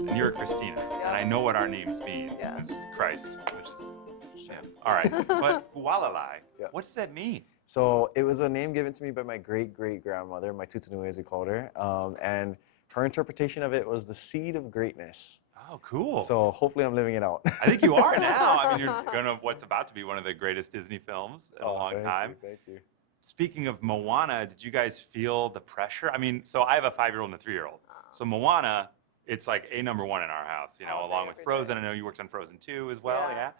and you're Christina, and I know what our names mean. Yeah. It's Christ, which is, yeah. All right, but Hualālai, Yeah. what does that mean? So it was a name given to me by my great-great-grandmother, my tutanui as we called her, and her interpretation of it was the seed of greatness. Oh, cool. So hopefully I'm living it out. I think you are now. I mean, you're gonna what's about to be one of the greatest Disney films in a long Thank time. you, thank you. Speaking of Moana, did you guys feel the pressure? I mean, so I have a 5-year-old and a 3-year-old. So Moana, it's like a number one in our house, you know, All day, along with every Frozen. day. I know you worked on Frozen 2 as well, Yeah. yeah?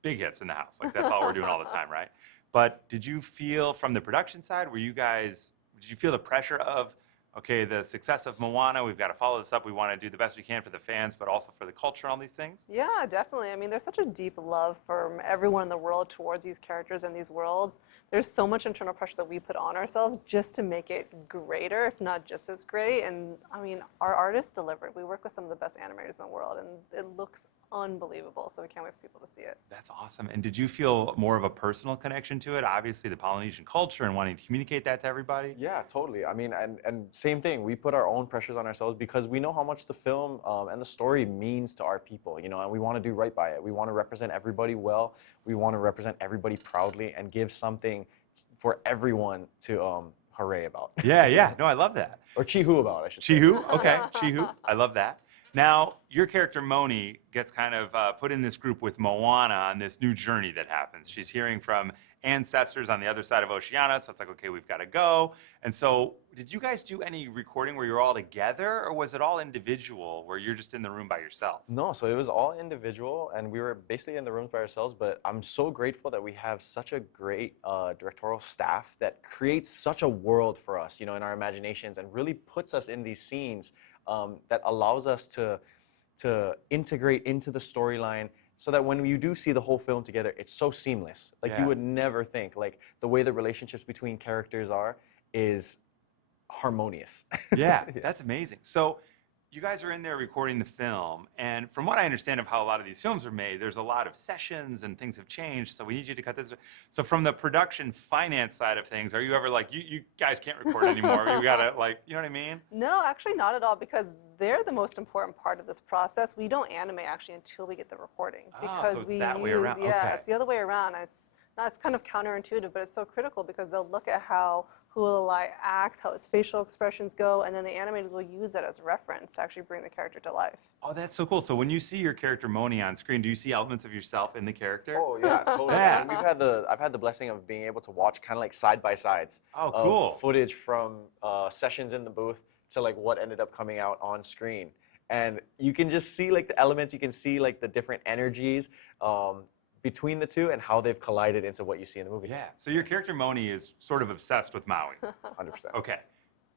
Big hits in the house. Like, that's all we're doing all the time, right? But did you feel from the production side, did you feel the pressure of, okay, the success of Moana, we've got to follow this up, we want to do the best we can for the fans, but also for the culture and all these things? Yeah, definitely. I mean, there's such a deep love from everyone in the world towards these characters and these worlds. There's so much internal pressure that we put on ourselves just to make it greater, if not just as great. And I mean, our artists delivered. We work with some of the best animators in the world, and it looks unbelievable. So we can't wait for people to see it. That's awesome. And did you feel more of a personal connection to it? Obviously, the Polynesian culture and wanting to communicate that to everybody? Yeah, totally. I mean, and same thing. We put our own pressures on ourselves because we know how much the film and the story means to our people, you know, and we want to do right by it. We want to represent everybody well. We want to represent everybody proudly and give something for everyone to hooray about. Yeah, yeah. No, I love that. Or chihu about, I should say. Chihu? Okay, Chihu. I love that. Now, your character Moni gets kind of put in this group with Moana on this new journey that happens. She's hearing from ancestors on the other side of Oceania, so it's like, okay, we've got to go. And so, did you guys do any recording where you're all together, or was it all individual, where you're just in the room by yourself? No, so it was all individual, and we were basically in the rooms by ourselves, but I'm so grateful that we have such a great directorial staff that creates such a world for us, you know, in our imaginations, and really puts us in these scenes that allows us to integrate into the storyline so that when you do see the whole film together, it's so seamless. Like Yeah. you would never think, like the way the relationships between characters is harmonious. Yeah, that's amazing. So, you guys are in there recording the film, and from what I understand of how a lot of these films are made, there's a lot of sessions and things have changed, so we need you to cut this. So from the production finance side of things, are you ever like, you guys can't record anymore, you gotta like, you know what I mean? No, actually not at all, because they're the most important part of this process. We don't animate actually until we get the recording. Because so it's we that way use, around. Yeah, Okay. it's the other way around. It's kind of counterintuitive, but it's so critical because they'll look at how Hualālai acts, how his facial expressions go, and then the animators will use that as reference to actually bring the character to life. Oh, that's so cool. So when you see your character Moni on screen, do you see elements of yourself in the character? Oh yeah, totally. Yeah. And I've had the blessing of being able to watch kind of like side by sides Oh, of cool. footage from sessions in the booth to like what ended up coming out on screen, and you can just see like the elements. You can see like the different energies between the two and how they've collided into what you see in the movie. Yeah. So your character Moni is sort of obsessed with Maui. 100%. Okay.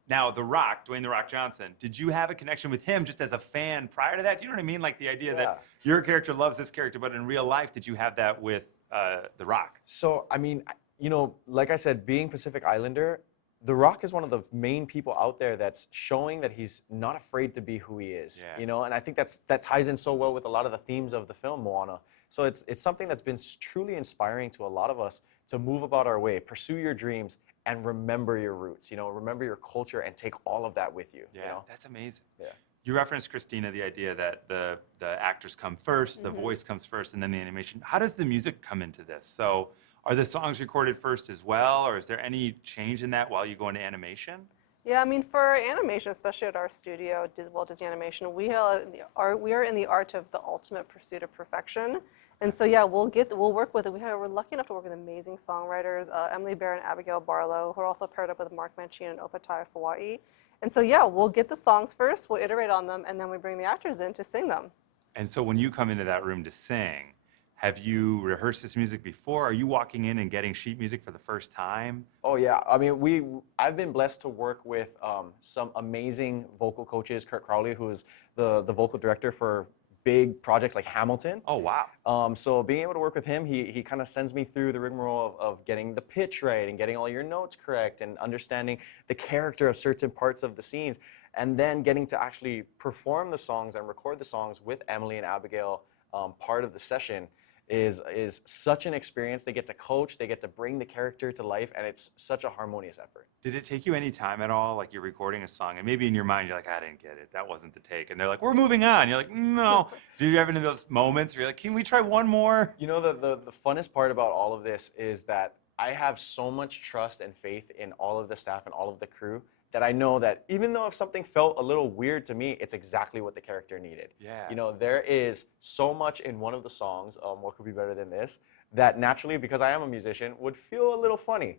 Now, The Rock, Dwayne "The Rock" Johnson, did you have a connection with him just as a fan prior to that? Do you know what I mean? Like the idea Yeah. that your character loves this character, but in real life, did you have that with The Rock? So I mean, you know, like I said, being Pacific Islander, The Rock is one of the main people out there that's showing that he's not afraid to be who he is. Yeah. You know, and I think that ties in so well with a lot of the themes of the film Moana. So it's something that's been truly inspiring to a lot of us to move about our way, pursue your dreams, and remember your roots. You know, remember your culture and take all of that with you. Yeah, You know? that's amazing. Yeah. You referenced, Christina, the idea that the actors come first, the voice comes first, and then the animation. How does the music come into this? So are the songs recorded first as well, or is there any change in that while you go into animation? Yeah, I mean, for animation, especially at our studio, Walt Disney Animation, we are in the art of the ultimate pursuit of perfection. And so, yeah, we'll work with it. We're lucky enough to work with amazing songwriters, Emily Bear and Abigail Barlow, who are also paired up with Mark Manchin and Opatai Fawai. And so, yeah, we'll get the songs first, we'll iterate on them, and then we bring the actors in to sing them. And so when you come into that room to sing, have you rehearsed this music before? Are you walking in and getting sheet music for the first time? Oh yeah, I mean, I've been blessed to work with some amazing vocal coaches. Kurt Crowley, who is the vocal director for big projects like Hamilton. Oh, wow. So being able to work with him, he kind of sends me through the rigmarole of getting the pitch right and getting all your notes correct and understanding the character of certain parts of the scenes, and then getting to actually perform the songs and record the songs with Emily and Abigail part of the session is such an experience. They get to coach, they get to bring the character to life, and it's such a harmonious effort. Did it take you any time at all? Like you're recording a song and maybe in your mind you're like, I didn't get it. That wasn't the take. And they're like, we're moving on. You're like, no. Do you have any of those moments where you're like, can we try one more? You know, the funnest part about all of this is that I have so much trust and faith in all of the staff and all of the crew that I know that even though if something felt a little weird to me, it's exactly what the character needed. Yeah. You know, there is so much in one of the songs, What Could Be Better Than This, that naturally, because I am a musician, would feel a little funny.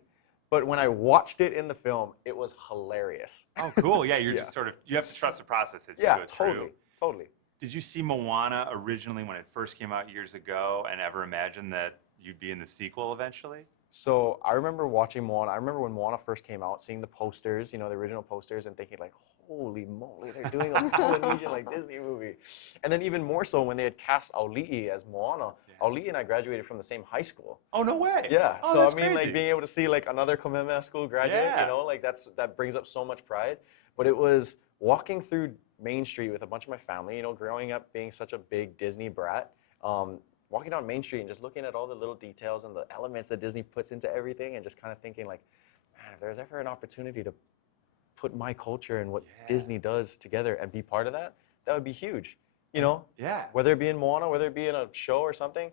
But when I watched it in the film, it was hilarious. Oh, cool. Yeah, you're Yeah. just sort of, you have to trust the process as you Yeah, go through. totally, totally. Did you see Moana originally when it first came out years ago and ever imagine that you'd be in the sequel eventually? So I remember watching Moana. I remember when Moana first came out, seeing the posters, you know, the original posters, and thinking like, holy moly, they're doing a Polynesian like Disney movie. And then even more so when they had cast Auli'i as Moana. Yeah. Auli'i and I graduated from the same high school. Oh, no way. Yeah. Oh, So that's I mean, crazy. like being able to see like another Kamehameha school graduate, Yeah. you know, like that brings up so much pride. But it was walking through Main Street with a bunch of my family, you know, growing up being such a big Disney brat. Walking down Main Street and just looking at all the little details and the elements that Disney puts into everything and just kind of thinking like, man, if there's ever an opportunity to put my culture and what Yeah. Disney does together and be part of that, that would be huge. You know, Yeah. whether it be in Moana, whether it be in a show or something.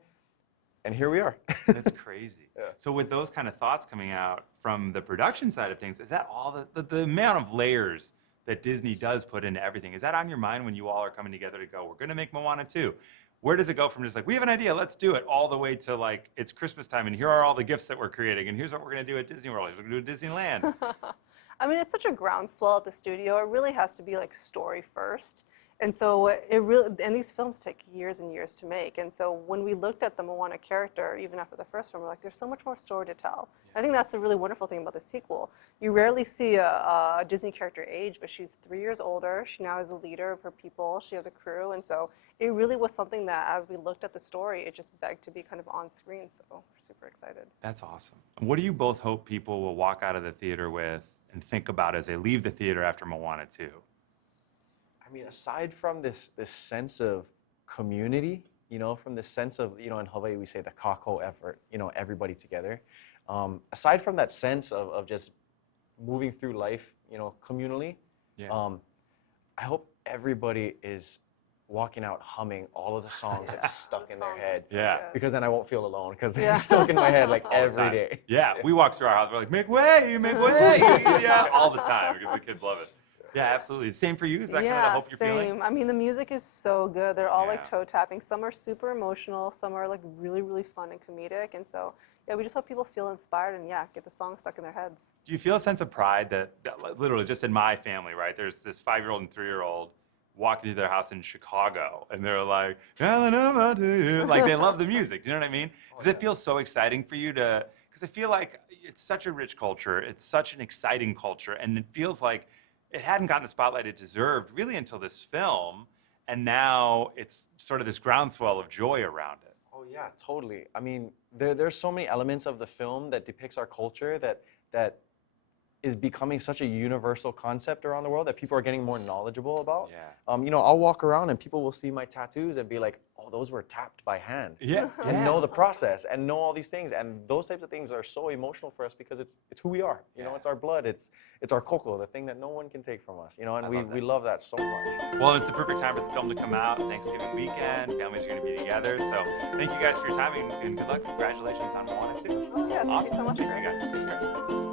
And here we are. That's crazy. Yeah. So with those kind of thoughts coming out from the production side of things, is that all the amount of layers that Disney does put into everything, is that on your mind when you all are coming together to go, we're going to make Moana 2? Where does it go from just like, we have an idea, let's do it, all the way to like, it's Christmas time and here are all the gifts that we're creating and here's what we're going to do at Disney World, here's what we're going to do at Disneyland. I mean, it's such a groundswell at the studio. It really has to be like story first. And so it really, and these films take years and years to make. And so when we looked at the Moana character, even after the first film, we're like, there's so much more story to tell. I think that's a really wonderful thing about the sequel. You rarely see a Disney character age, but she's 3 years older. She now is a leader of her people. She has a crew. And so it really was something that as we looked at the story, it just begged to be kind of on screen. So we're super excited. That's awesome. What do you both hope people will walk out of the theater with and think about as they leave the theater after Moana 2? I mean, aside from this sense of community, you know, from this sense of, you know, in Hawaii we say the kako effort, you know, everybody together. Aside from that sense of just moving through life, you know, communally, Yeah. I hope everybody is walking out humming all of the songs that's stuck The in their songs are head. so Yeah. good. Because then I won't feel alone, because they're Yeah. stuck in my head like All the every time. day. Yeah, we walk through our house, we're like, make way, yeah, all the time because the kids love it. Yeah, absolutely. Same for you? Is that kind of the hope you're same. feeling? I mean, the music is so good. They're all like Yeah. toe tapping. Some are super emotional. Some are like really, really fun and comedic. And so, yeah, we just hope people feel inspired and yeah, get the song stuck in their heads. Do you feel a sense of pride that literally just in my family, right? There's this 5-year-old and 3-year-old walking through their house in Chicago and they're like, like they love the music. Do you know what I mean? Does it feel so exciting for you to, because I feel like it's such a rich culture. It's such an exciting culture. And it feels like it hadn't gotten the spotlight it deserved really until this film. And now it's sort of this groundswell of joy around it. Oh yeah, totally. I mean, there's so many elements of the film that depicts our culture that is becoming such a universal concept around the world that people are getting more knowledgeable about. Yeah. You know, I'll walk around and people will see my tattoos and be like, oh, those were tapped by hand. Yeah. And know the process and know all these things. And those types of things are so emotional for us because it's who we are. You know, Yeah. it's our blood. It's our koko, the thing that no one can take from us. You know, and I we love that. love that so much. Well, it's the perfect time for the film to come out. Thanksgiving weekend, families are going to be together. So thank you guys for your time and good luck. Congratulations on Moana 2. Oh, yeah, thank Awesome. you so much, Thank you Chris. guys. Take care.